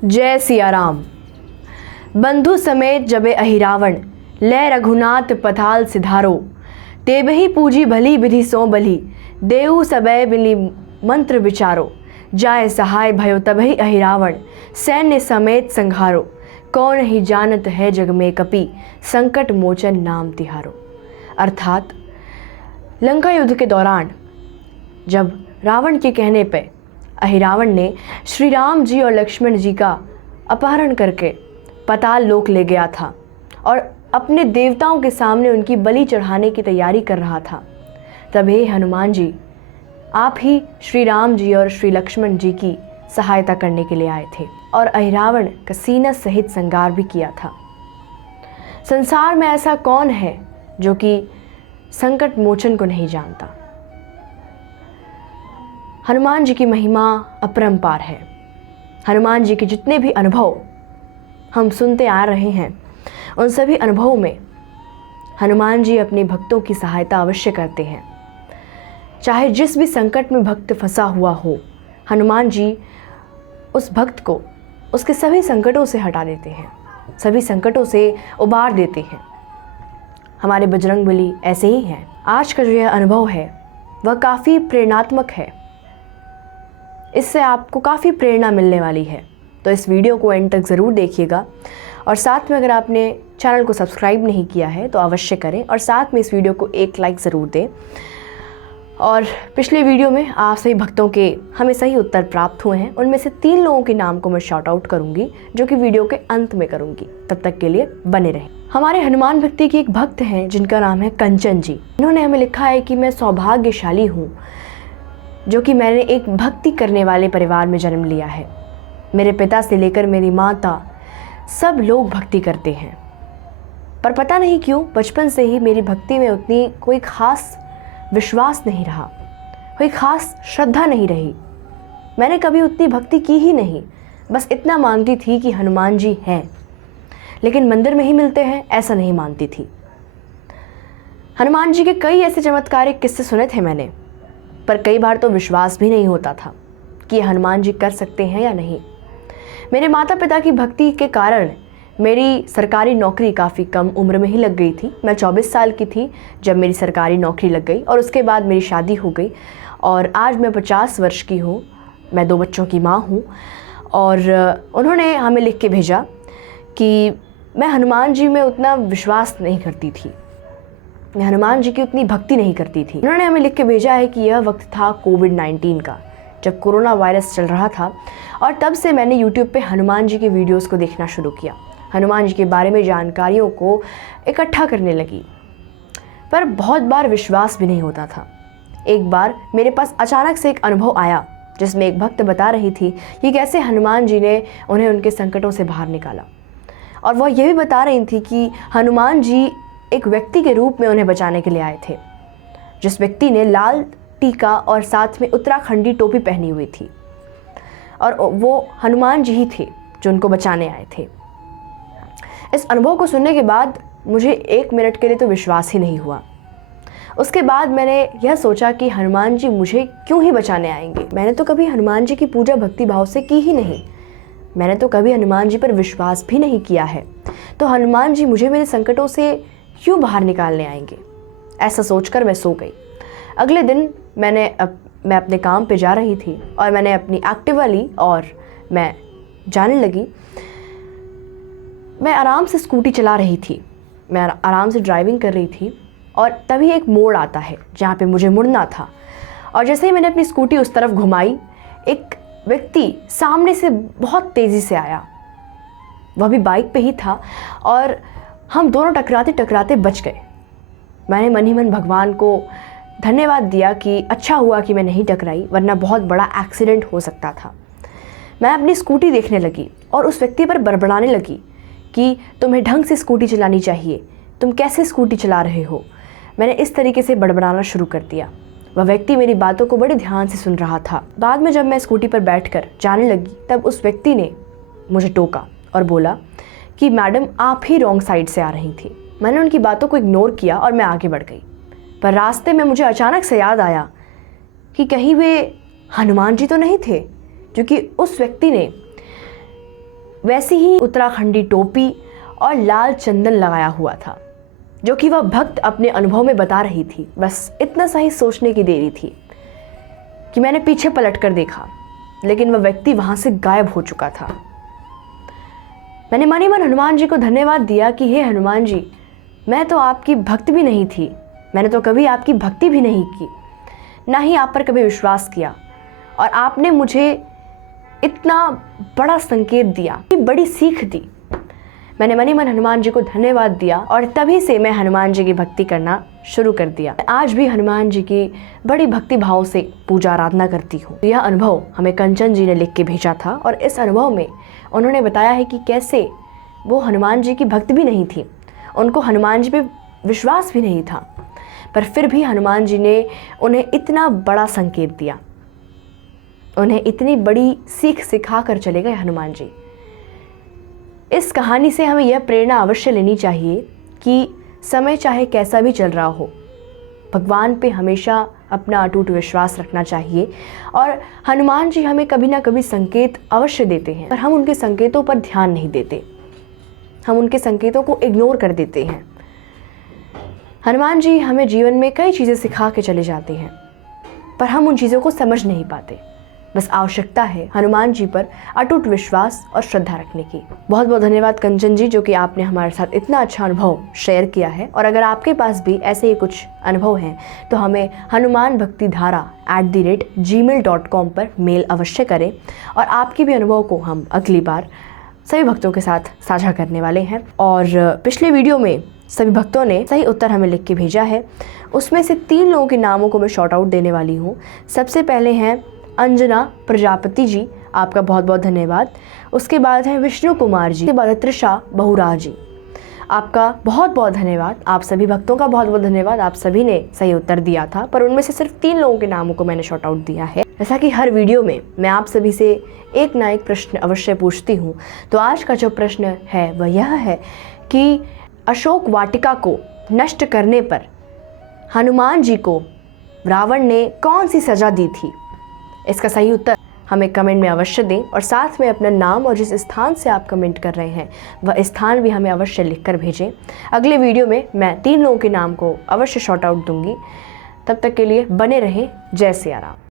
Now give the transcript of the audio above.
जय सिया राम। बंधु समेत जबे अहिरावण, लय रघुनाथ पथाल सिधारो। तेबहि पूजी भली विधि सो बलि, देहु सबय बिली मंत्र विचारो। जाय सहाय भयो तबहि अहिरावण, सैन्य समेत संघारो। कौन ही जानत है जग में कपि, संकट मोचन नाम तिहारो। अर्थात लंका युद्ध के दौरान जब रावण के कहने पे अहिरावण ने श्री राम जी और लक्ष्मण जी का अपहरण करके पाताल लोक ले गया था और अपने देवताओं के सामने उनकी बलि चढ़ाने की तैयारी कर रहा था, तब हे हनुमान जी, आप ही श्री राम जी और श्री लक्ष्मण जी की सहायता करने के लिए आए थे और अहिरावण का सीना सहित संगार भी किया था। संसार में ऐसा कौन है जो कि संकट मोचन को नहीं जानता। हनुमान जी की महिमा अपरंपार है। हनुमान जी के जितने भी अनुभव हम सुनते आ रहे हैं, उन सभी अनुभवों में हनुमान जी अपने भक्तों की सहायता अवश्य करते हैं। चाहे जिस भी संकट में भक्त फंसा हुआ हो, हनुमान जी उस भक्त को उसके सभी संकटों से हटा देते हैं, सभी संकटों से उबार देते हैं। हमारे बजरंगबली ऐसे ही हैं। आज का जो यह अनुभव है वह काफ़ी प्रेरणात्मक है, इससे आपको काफ़ी प्रेरणा मिलने वाली है। तो इस वीडियो को एंड तक ज़रूर देखिएगा और साथ में अगर आपने चैनल को सब्सक्राइब नहीं किया है तो अवश्य करें और साथ में इस वीडियो को एक लाइक ज़रूर दें। और पिछले वीडियो में आप सभी भक्तों के हमें सही उत्तर प्राप्त हुए हैं, उनमें से 3 लोगों के नाम को मैं शॉर्ट आउट करूँगी, जो कि वीडियो के अंत में करूँगी। तब तक के लिए बने रहें। हमारे हनुमान भक्ति की एक भक्त हैं जिनका नाम है कंचन जी। इन्होंने हमें लिखा है कि मैं सौभाग्यशाली हूँ जो कि मैंने एक भक्ति करने वाले परिवार में जन्म लिया है। मेरे पिता से लेकर मेरी माता सब लोग भक्ति करते हैं, पर पता नहीं क्यों बचपन से ही मेरी भक्ति में उतनी कोई ख़ास विश्वास नहीं रहा, कोई ख़ास श्रद्धा नहीं रही। मैंने कभी उतनी भक्ति की ही नहीं, बस इतना मानती थी कि हनुमान जी हैं, लेकिन मंदिर में ही मिलते हैं ऐसा नहीं मानती थी। हनुमान जी के कई ऐसे चमत्कारिक किस्से सुने थे मैंने, पर कई बार तो विश्वास भी नहीं होता था कि हनुमान जी कर सकते हैं या नहीं। मेरे माता पिता की भक्ति के कारण मेरी सरकारी नौकरी काफ़ी कम उम्र में ही लग गई थी। मैं 24 साल की थी जब मेरी सरकारी नौकरी लग गई और उसके बाद मेरी शादी हो गई और आज मैं 50 वर्ष की हूँ। मैं 2 बच्चों की माँ हूँ और उन्होंने हमें लिख के भेजा कि मैं हनुमान जी में उतना विश्वास नहीं करती थी, मैं हनुमान जी की उतनी भक्ति नहीं करती थी। उन्होंने हमें लिख के भेजा है कि यह वक्त था कोविड-19 का, जब कोरोना वायरस चल रहा था और तब से मैंने यूट्यूब पे हनुमान जी के वीडियोस को देखना शुरू किया, हनुमान जी के बारे में जानकारियों को इकट्ठा करने लगी, पर बहुत बार विश्वास भी नहीं होता था। एक बार मेरे पास अचानक से एक अनुभव आया जिसमें एक भक्त बता रही थी कि कैसे हनुमान जी ने उन्हें उनके संकटों से बाहर निकाला और वह यह भी बता रही थी कि हनुमान जी एक व्यक्ति के रूप में उन्हें बचाने के लिए आए थे, जिस व्यक्ति ने लाल टीका और साथ में उत्तराखंडी टोपी पहनी हुई थी और वो हनुमान जी ही थे जो उनको बचाने आए थे। इस अनुभव को सुनने के बाद मुझे 1 मिनट के लिए तो विश्वास ही नहीं हुआ। उसके बाद मैंने यह सोचा कि हनुमान जी मुझे क्यों ही बचाने आएंगे। मैंने तो कभी हनुमान जी की पूजा भक्ति भाव से की ही नहीं, मैंने तो कभी हनुमान जी पर विश्वास भी नहीं किया है, तो हनुमान जी मुझे मेरे संकटों से क्यों बाहर निकालने आएंगे। ऐसा सोचकर मैं सो गई। अगले दिन मैं अपने काम पे जा रही थी और मैंने अपनी एक्टिवा ली और मैं जाने लगी। मैं आराम से स्कूटी चला रही थी, मैं आराम से ड्राइविंग कर रही थी और तभी एक मोड़ आता है जहाँ पे मुझे मुड़ना था और जैसे ही मैंने अपनी स्कूटी उस तरफ घुमाई, एक व्यक्ति सामने से बहुत तेज़ी से आया, वह भी बाइक पे ही था और हम दोनों टकराते टकराते बच गए। मैंने मन ही मन भगवान को धन्यवाद दिया कि अच्छा हुआ कि मैं नहीं टकराई, वरना बहुत बड़ा एक्सीडेंट हो सकता था। मैं अपनी स्कूटी देखने लगी और उस व्यक्ति पर बड़बड़ाने लगी कि तुम्हें ढंग से स्कूटी चलानी चाहिए, तुम कैसे स्कूटी चला रहे हो। मैंने इस तरीके से बड़बड़ाना शुरू कर दिया। वह व्यक्ति मेरी बातों को बड़े ध्यान से सुन रहा था। बाद में जब मैं स्कूटी पर बैठकर जाने लगी तब उस व्यक्ति ने मुझे टोका और बोला कि मैडम आप ही रॉन्ग साइड से आ रही थी। मैंने उनकी बातों को इग्नोर किया और मैं आगे बढ़ गई, पर रास्ते में मुझे अचानक से याद आया कि कहीं वे हनुमान जी तो नहीं थे, क्योंकि उस व्यक्ति ने वैसी ही उत्तराखंडी टोपी और लाल चंदन लगाया हुआ था, जो कि वह भक्त अपने अनुभव में बता रही थी। बस इतना सा ही सोचने की देरी थी कि मैंने पीछे पलट कर देखा, लेकिन वह व्यक्ति वहां से गायब हो चुका था। मैंने मन ही मन हनुमान जी को धन्यवाद दिया कि हे हनुमान जी, मैं तो आपकी भक्त भी नहीं थी, मैंने तो कभी आपकी भक्ति भी नहीं की, ना ही आप पर कभी विश्वास किया, और आपने मुझे इतना बड़ा संकेत दिया, बड़ी सीख दी। मैंने मन ही मन हनुमान जी को धन्यवाद दिया और तभी से मैं हनुमान जी की भक्ति करना शुरू कर दिया। आज भी हनुमान जी की बड़ी भक्ति भाव से पूजा आराधना करती हूँ। यह अनुभव हमें कंचन जी ने लिख के भेजा था और इस अनुभव में उन्होंने बताया है कि कैसे वो हनुमान जी की भक्त भी नहीं थी, उनको हनुमान जी पे विश्वास भी नहीं था, पर फिर भी हनुमान जी ने उन्हें इतना बड़ा संकेत दिया, उन्हें इतनी बड़ी सीख सिखा कर चले गए हनुमान जी। इस कहानी से हमें यह प्रेरणा अवश्य लेनी चाहिए कि समय चाहे कैसा भी चल रहा हो, भगवान पे हमेशा अपना अटूट विश्वास रखना चाहिए। और हनुमान जी हमें कभी ना कभी संकेत अवश्य देते हैं, पर हम उनके संकेतों पर ध्यान नहीं देते, हम उनके संकेतों को इग्नोर कर देते हैं। हनुमान जी हमें जीवन में कई चीज़ें सिखा के चले जाते हैं, पर हम उन चीज़ों को समझ नहीं पाते। बस आवश्यकता है हनुमान जी पर अटूट विश्वास और श्रद्धा रखने की। बहुत बहुत धन्यवाद कंचन जी, जो कि आपने हमारे साथ इतना अच्छा अनुभव शेयर किया है। और अगर आपके पास भी ऐसे ही कुछ अनुभव हैं तो हमें hanumanbhaktidhara@gmail.com पर मेल अवश्य करें, और आपके भी अनुभव को हम अगली बार सभी भक्तों के साथ साझा करने वाले हैं। और पिछले वीडियो में सभी भक्तों ने सही उत्तर हमें लिख के भेजा है, उसमें से 3 लोगों के नामों को मैं शॉर्ट आउट देने वाली हूँ। सबसे पहले हैं अंजना प्रजापति जी, आपका बहुत बहुत धन्यवाद। उसके बाद है विष्णु कुमार जी, उसके बाद है त्रिशा बहुरा जी, आपका बहुत बहुत धन्यवाद। आप सभी भक्तों का बहुत बहुत धन्यवाद, आप सभी ने सही उत्तर दिया था, पर उनमें से सिर्फ 3 लोगों के नामों को मैंने शॉर्ट आउट दिया है। जैसा कि हर वीडियो में मैं आप सभी से एक ना एक प्रश्न अवश्य पूछती हूँ, तो आज का जो प्रश्न है वह यह है कि अशोक वाटिका को नष्ट करने पर हनुमान जी को रावण ने कौन सी सजा दी थी? इसका सही उत्तर हमें कमेंट में अवश्य दें, और साथ में अपना नाम और जिस स्थान से आप कमेंट कर रहे हैं वह स्थान भी हमें अवश्य लिखकर भेजें। अगले वीडियो में मैं 3 लोगों के नाम को अवश्य शॉर्ट आउट दूंगी। तब तक के लिए बने रहें। जय सिया राम।